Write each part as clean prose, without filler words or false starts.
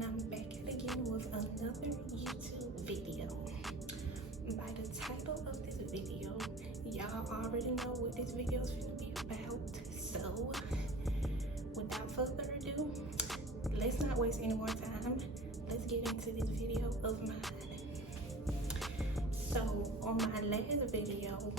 and I'm back at again with another YouTube video. By the title of this video, y'all already know what this video is going to be about. So, without further ado, let's not waste any more time. Let's get into this video of mine. So, on my last video,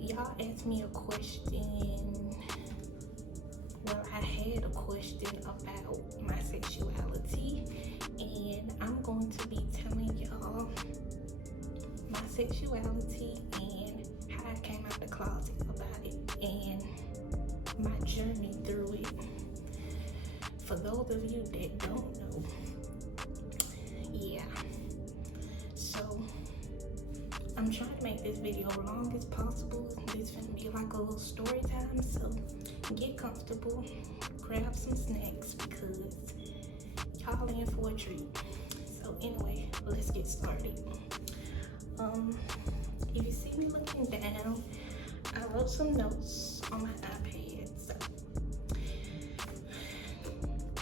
y'all asked me a question. Well, I had a question about my sexuality, and I'm going to be telling y'all my sexuality and how I came out the closet about it and my journey through it. For those of you that don't know, yeah. So I'm trying to make this video long as possible. This is gonna be like a little story time, so get comfortable, grab some snacks because y'all in for a treat. So anyway, let's get started. If you see me looking down, I wrote some notes on my iPad.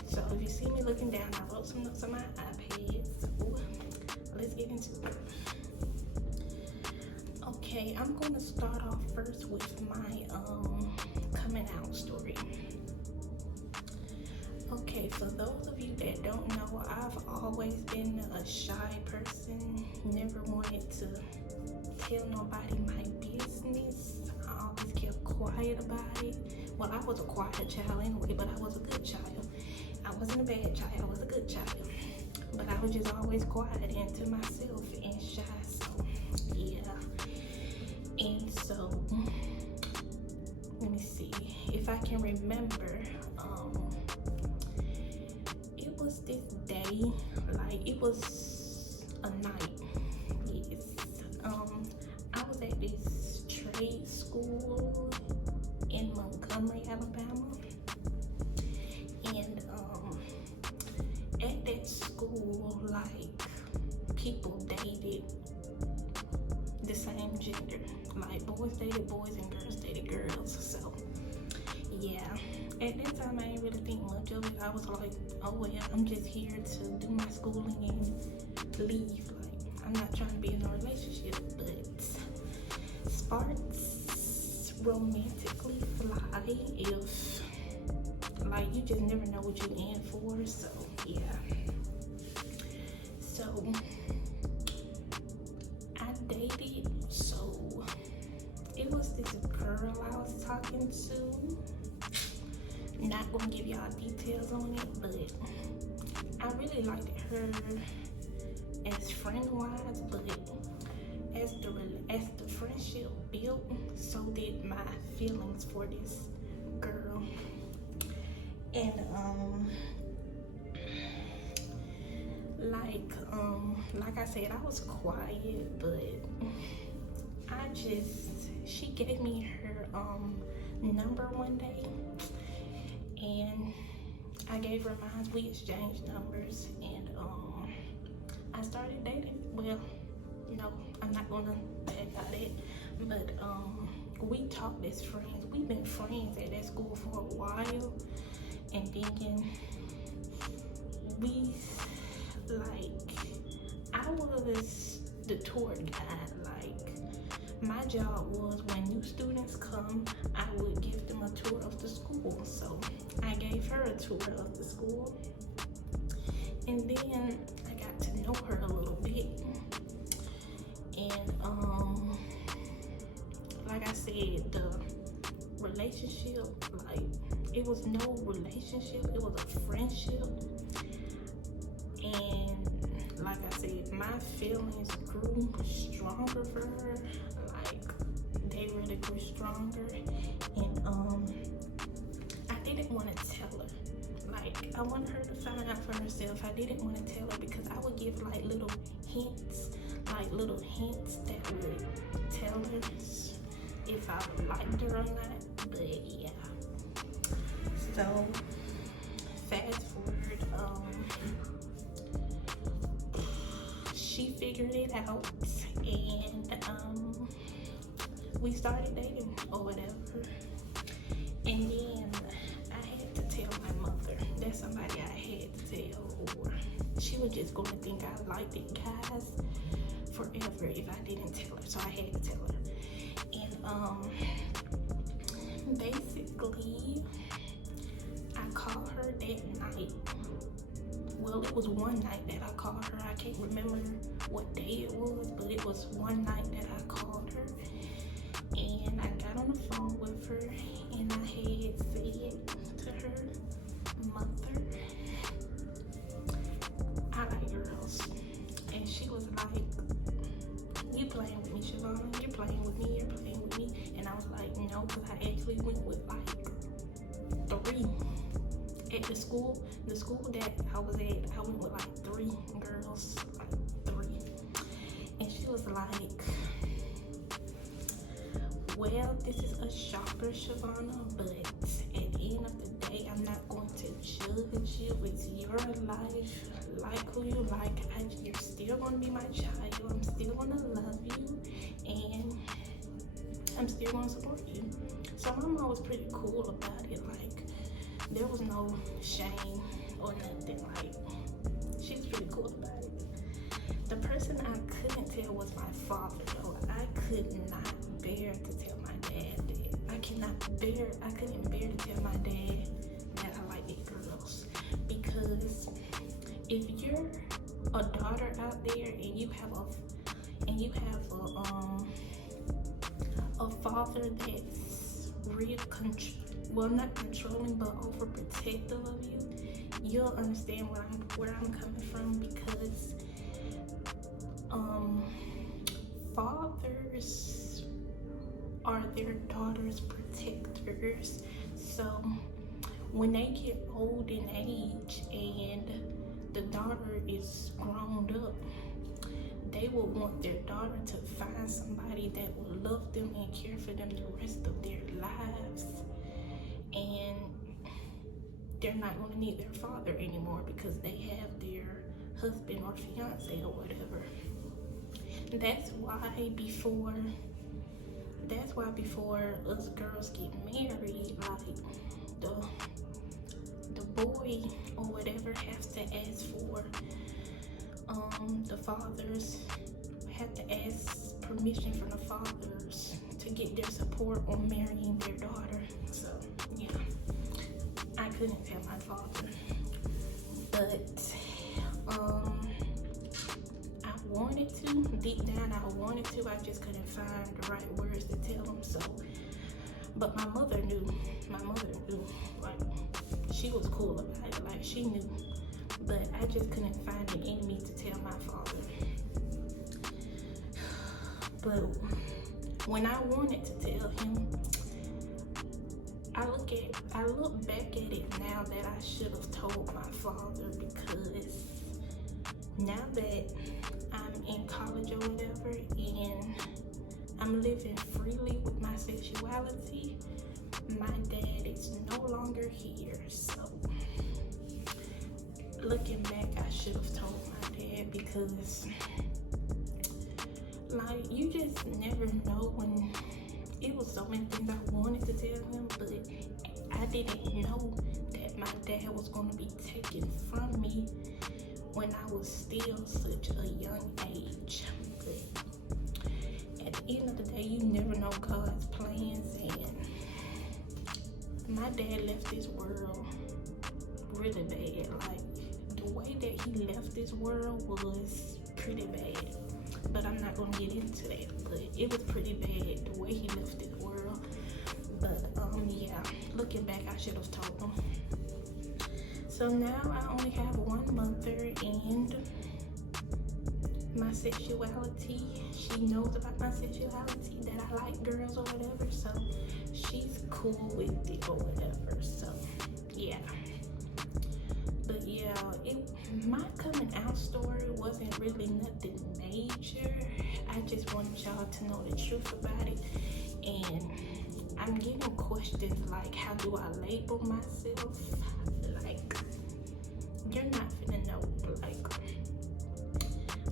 So if you see me looking down, I wrote some notes on my iPad. So let's get into it. Okay, I'm gonna start off first with my coming out story. Okay, for those of you that don't know, I've always been a shy person, never wanted to tell nobody my business. I always kept quiet about it. Well, I was a quiet child anyway, but I was a good child. I wasn't a bad child, I was a good child. But I was just always quiet and to myself and shy, so yeah. And so, let me see if I can remember. It was this day, like it was a night. Yes. I was at this trade school in Montgomery, Alabama, and at that school, like people dated the same gender. Like boys dated boys and girls dated girls. So yeah, at that time I didn't really think much of it. I was like, oh well, I'm just here to do my schooling and leave. Like, I'm not trying to be in a relationship. But sparks romantically fly if, like, you just never know what you're in for. So yeah. So I dated, so it was this girl I was talking to. Not gonna give y'all details on it, but I really liked her as friend-wise, but as the friendship built, so did my feelings for this girl. And like I said, I was quiet, but she gave me her number one day, and I gave her mine. We exchanged numbers, and I started dating. Well, no, I'm not gonna beg about it, but we talked as friends. We've been friends at that school for a while, and then I was the tour guide. Like, my job was when new students come, I would give them a tour of the school. So I gave her a tour of the school, and then I got to know her a little bit. And like I said, the relationship, like, it was no relationship, it was a friendship. And like I said, my feelings grew stronger for her. Like, they really grew stronger. And I didn't want to tell her. Like, I wanted her to find out for herself. I didn't want to tell her because I would give like little hints that would tell her if I liked her or not. But yeah. So fast forward, she figured it out, and we started dating or whatever. And then I had to tell my mother that's somebody I had to tell, or she was just gonna think I liked it, guys, forever if I didn't tell her. So I had to tell her. And basically, I called her that night. Well, it was one night that I called her. I can't remember what day it was, but it was one night that I called her. And I got on the phone with her, and I had said to her, "Mother, I like girls." And she was like, "You playing with me, Shavonna? You're playing with me, you're playing with me." And I was like, "No," because I actually went with like 3 at the school that I was at. I went with like 3 girls, like 3. And she was like, "Well, this is a shocker, Shavonna, but at the end of the day, I'm not going to judge you. It's your life. Like who you like. You're still going to be my child. I'm still going to love you, and I'm still going to support you." So my mom was pretty cool about it. Like, there was no shame or nothing. Like, she was pretty cool about it. The person I couldn't tell was my father, though. I could not bear to tell my dad that. I couldn't bear to tell my dad that I like girls. Because if you're a daughter out there and you have a father that's real not controlling, but overprotective of you, you'll understand where I'm coming from. Because fathers are their daughters' protectors. So when they get old in age and the daughter is grown up, they will want their daughter to find somebody that will love them and care for them the rest of their lives. And they're not going to need their father anymore because they have their husband or fiance or whatever. That's why before us girls get married, like the boy or whatever has to ask for the fathers have to ask permission from the fathers to get their support on marrying their daughter. So yeah, I couldn't tell my father, but I wanted to. Deep down, I wanted to. I just couldn't find the right words to tell him. So, but my mother knew. Like, she was cool about it. Like, she knew. But I just couldn't find it in me to tell my father. But when I wanted to tell him, I look back at it now that I should have told my father, because now that I'm in college or whatever and I'm living freely with my sexuality, my dad is no longer here. So looking back, I should have told my dad, because like, you just never know. When it was so many things I wanted to tell him, but I didn't know that my dad was going to be taken from me when I was still such a young age. But at the end of the day, you never know God's plans, and my dad left this world really bad. Like, the way that he left this world was pretty bad. But I'm not gonna get into that. But it was pretty bad the way he left this world. But yeah, looking back, I should have told him. So now I only have one mother, and my sexuality, she knows about my sexuality, that I like girls or whatever. So she's cool with it or whatever. So yeah. But yeah, my coming out story wasn't really nothing major. I just wanted y'all to know the truth about it. And I'm getting questions like, how do I label myself? Like, you're not finna know. Like,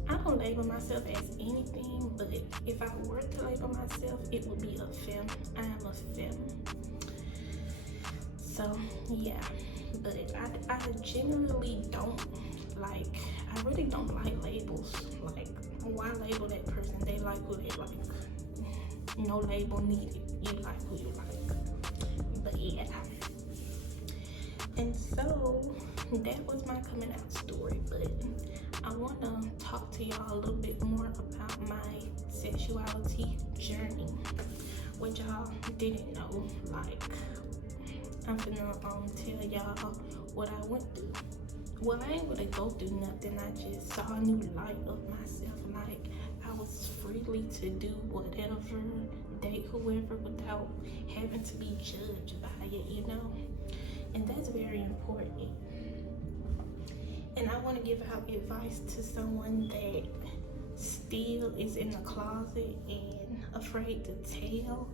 I don't label myself as anything, but if I were to label myself, it would be a femme. I am a femme. So yeah, But I generally don't like, I really don't like labels. Like, why label that person? They like who they like. No label needed. You like who you like. But yeah. And so that was my coming out story. But I want to talk to y'all a little bit more about my sexuality journey, which y'all didn't know. Like, I'm finna tell y'all what I went through. Well, I ain't gonna go through nothing. I just saw a new light of myself. Like, I was freely to do whatever, date whoever, without having to be judged by it, you know? And that's very important. And I want to give out advice to someone that still is in the closet and afraid to tell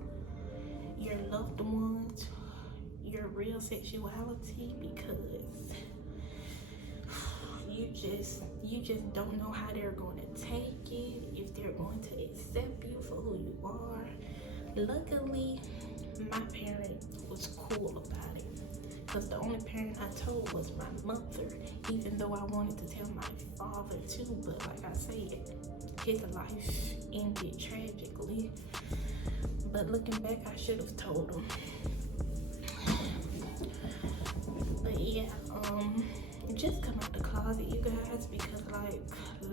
your loved ones your real sexuality, because you just don't know how they're going to take it, if they're going to accept you for who you are. Luckily, my parent was cool about it, because the only parent I told was my mother, even though I wanted to tell my father too. But like I said, his life ended tragically. But looking back, I should have told him. But yeah, just come out the closet, you guys, because like,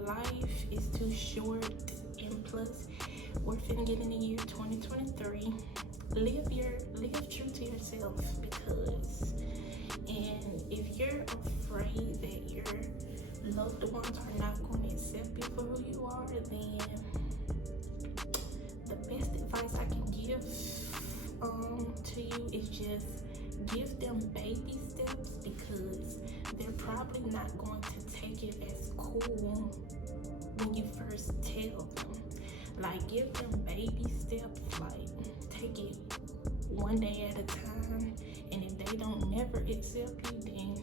life is too short, and plus we're finna get in the year 2023. Live true to yourself, because, and if you're afraid that your loved ones are not going to accept you for who you are, then the best advice I can give to you is just give them baby steps, because they're probably not going to take it as cool when you first tell them. Like, give them baby steps, like take it one day at a time, and if they don't never accept you, then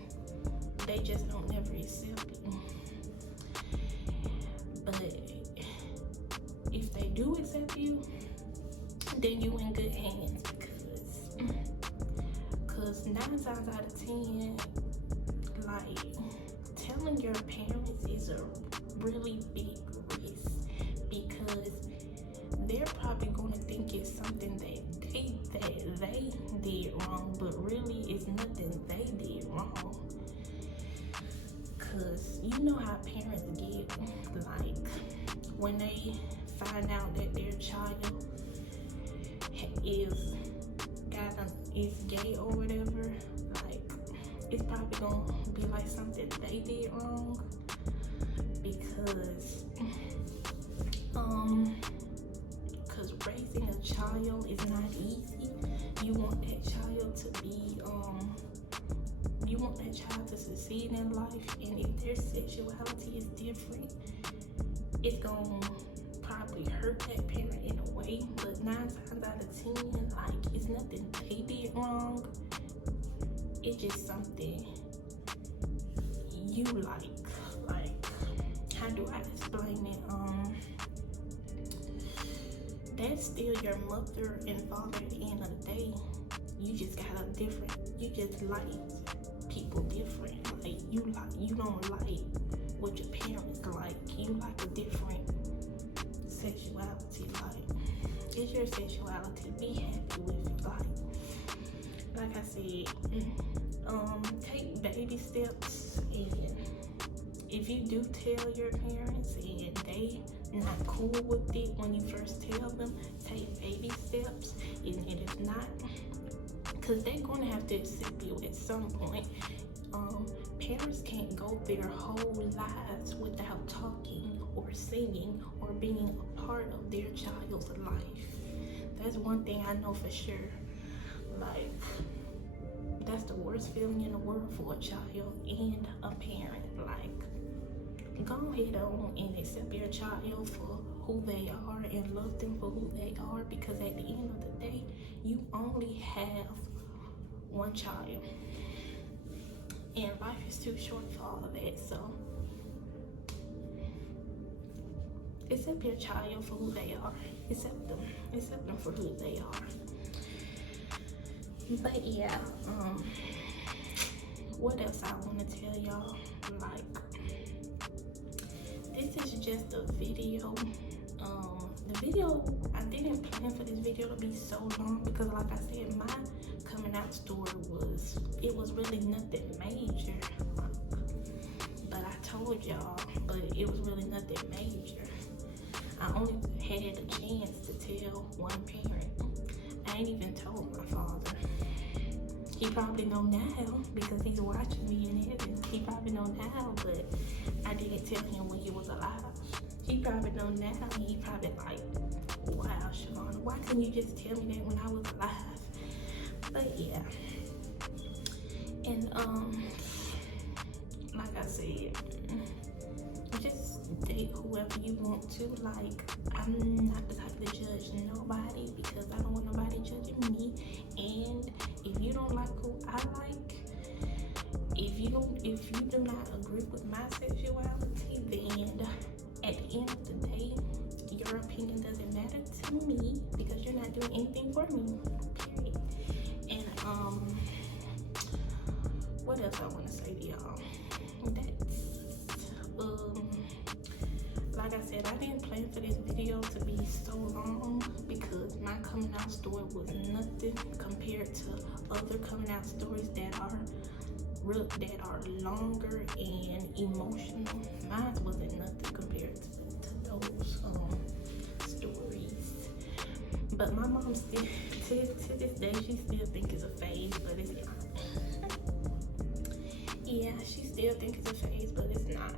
they just don't never accept you. But if they do accept you, then you in good hands, because 9 times out of 10, like, telling your parents is a really big risk, because they're probably going to think it's something that they did wrong, but really it's nothing they did wrong. Because you know how parents get, like, when they find out that their child is gay or whatever, like, it's probably gonna be like something they did wrong, because raising a child is not easy. You want that child to be you want that child to succeed in life, and if their sexuality is different, it's gonna probably hurt that parent in a way. But 9 times out of 10, like, it's nothing they did wrong. It's just something you like. Like, how do I explain it? That's still your mother and father at the end of the day. You just like people different. Like, you don't like what your parents like. You like a different sexuality. Like, it's your sexuality. Be happy with it. Like I said, take baby steps, and if you do tell your parents and they not cool with it when you first tell them, take baby steps. And if not, because they're going to have to accept you at some point. Parents can't go their whole lives without talking or singing or being a part of their child's life. That's one thing I know for sure. Like, that's the worst feeling in the world for a child and a parent. Like, go ahead on and accept your child for who they are and love them for who they are, because at the end of the day, you only have one child, and life is too short for all of that. So accept your child for who they are. Accept them for who they are. But yeah, what else I want to tell y'all? Like, this is just a video. The video, I didn't plan for this video to be so long because, like I said, my coming out story was really nothing major. But I told y'all, but it was really nothing major. I only had a chance to tell one parent. I ain't even told my father. He probably know now because he's watching me in heaven. He probably know now, but I didn't tell him when he was alive. He probably know now, and he probably like, wow, Shavonna, why couldn't you just tell me that when I was alive? But yeah, and like I said, just date whoever you want to. Like, I'm not the type to judge nobody because I don't want nobody judging me. And if you don't like who I like, if you do not agree with my sexuality, then at the end of the day, your opinion doesn't matter to me because you're not doing anything for me. Period. And what else I want to say to y'all? Like I said, I didn't plan for this video to be so long because my coming out story was nothing compared to other coming out stories that are longer and emotional. Mine wasn't nothing compared to those stories. But my mom still, to this day, she still thinks it's a phase, but it's not. Yeah, she still thinks it's a phase, but it's not.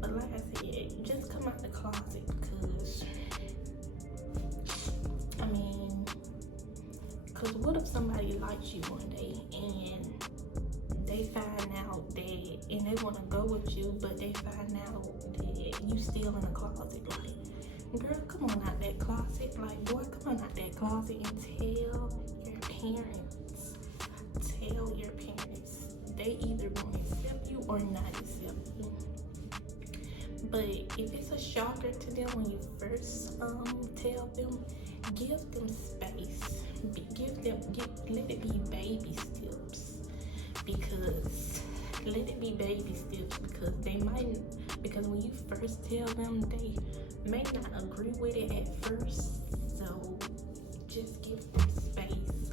But like I said, just come out the closet because, I mean, because what if somebody likes you one day and they find out that, and they want to go with you, but they find out that you still in the closet? Like, girl, come on out that closet. Like, boy, come on out that closet and tell your parents. Tell your parents. They either going to accept you or not accept you. But if it's a shocker to them when you first tell them, give them space. Let it be baby steps. Because let it be baby steps because when you first tell them, they may not agree with it at first. So just give them space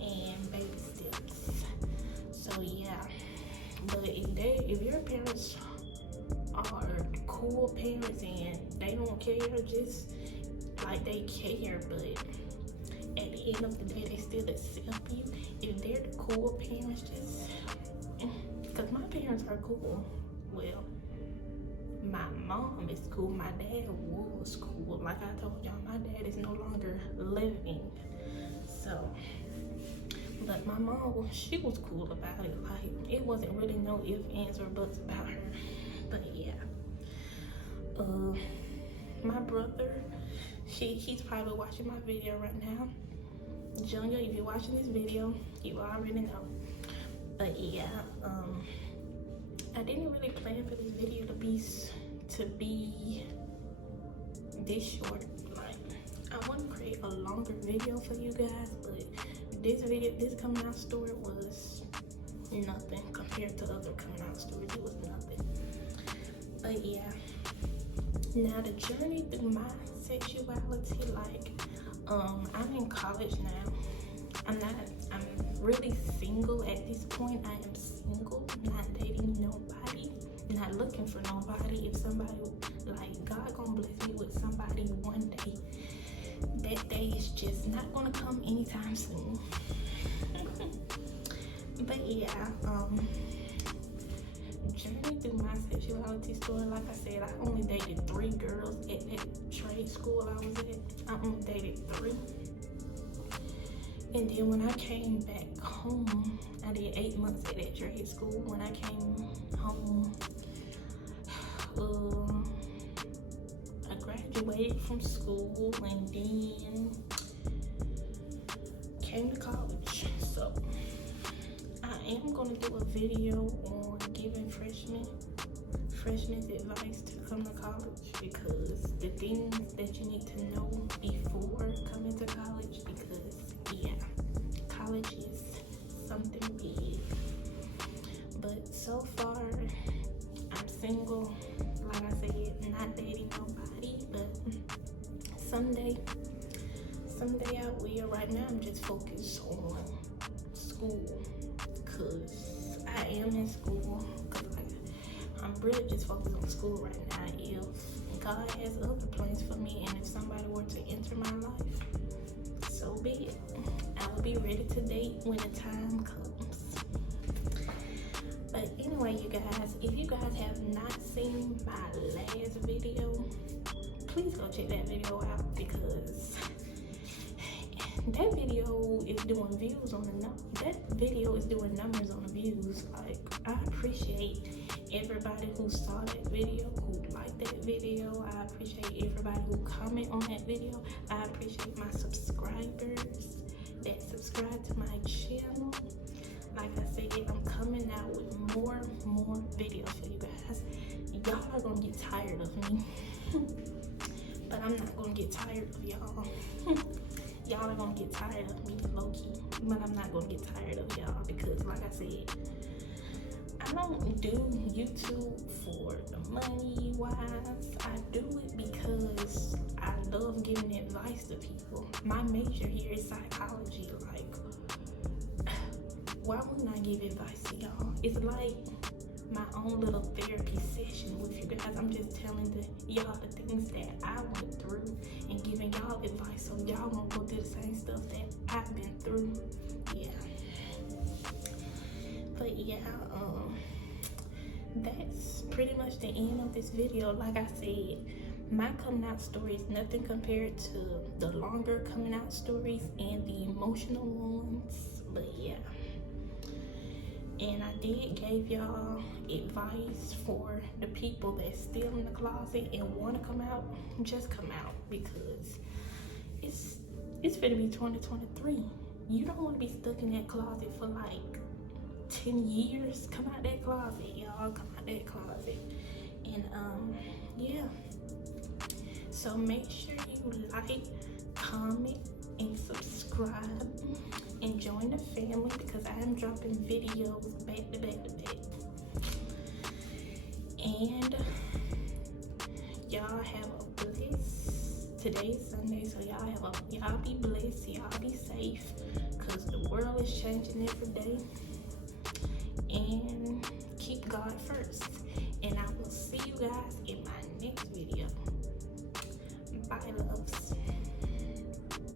and baby steps. So yeah. But if your parents are cool parents and they don't care, just like they care, but at the end of the day they still accept you. If they're the cool parents, just because my parents are cool. Well, my mom is cool, my dad was cool. Like I told y'all, my dad is no longer living. So, but my mom, she was cool about it. Like, it wasn't really no ifs, ands, or buts about her. But yeah, my brother, he's probably watching my video right now. Junior, if you're watching this video, you already know. But yeah, I didn't really plan for this video to be this short. Like, I want to create a longer video for you guys, but this coming out story was nothing compared to other coming out stories. It was nothing. But yeah, now the journey through my sexuality, like, I'm in college now. I'm really single at this point. I am single, not dating nobody, not looking for nobody. If somebody, like, God gonna bless me with somebody one day, that day is just not gonna come anytime soon. But yeah, journey through my sexuality story, like I said, I only dated 3 girls at that trade school I was at. I only dated 3. And then when I came back home, I did 8 months at that trade school. When I came home, I graduated from school and then came to college. So I am going to do a video on giving freshmen's advice to come to college, because the things that you need to know before coming to college, because yeah, college is something But so far, I'm single. Like I said, not dating nobody. But someday I will. Right now, I'm just focused on school, cause I am in school. Cause I'm really just focused on school right now. If God has other plans for me, and if somebody were to enter my life, so be it. I will be ready to date when the time comes. But anyway, you guys, if you guys have not seen my last video, please go check that video out, because that video is doing views on numbers on the views. Like, I appreciate everybody who saw that video, who liked that video. I appreciate everybody who comment on that video. I appreciate my subscribers that subscribe to my channel. Like I said, I'm coming out with more videos for you guys. Y'all are gonna get tired of me, but I'm not gonna get tired of y'all. Y'all are gonna get tired of me, low-key, but I'm not gonna get tired of y'all, because like I said, I don't do YouTube for the money wise. I do it because I love giving advice to people. My major here is psychology. Like, why wouldn't I give advice to y'all? It's like my own little therapy session with you guys. I'm just telling y'all the things that I went through and giving y'all advice, so y'all won't go through the same stuff that I've been through. Yeah. But yeah, that's pretty much the end of this video. Like I said, my coming out story is nothing compared to the longer coming out stories and the emotional ones. But yeah. And I did give y'all advice for the people that's still in the closet and want to come out. Just come out, because it's finna be 2023. You don't want to be stuck in that closet for like 10 years. Come out that closet, y'all. Come out that closet. And yeah. So make sure you like, comment, and subscribe, and join the family, because I am dropping videos back to back to back. And y'all have a blessed, today's Sunday, so y'all be blessed, y'all be safe, because the world is changing every day. And keep God first. And I will see you guys in my next video. Bye, loves.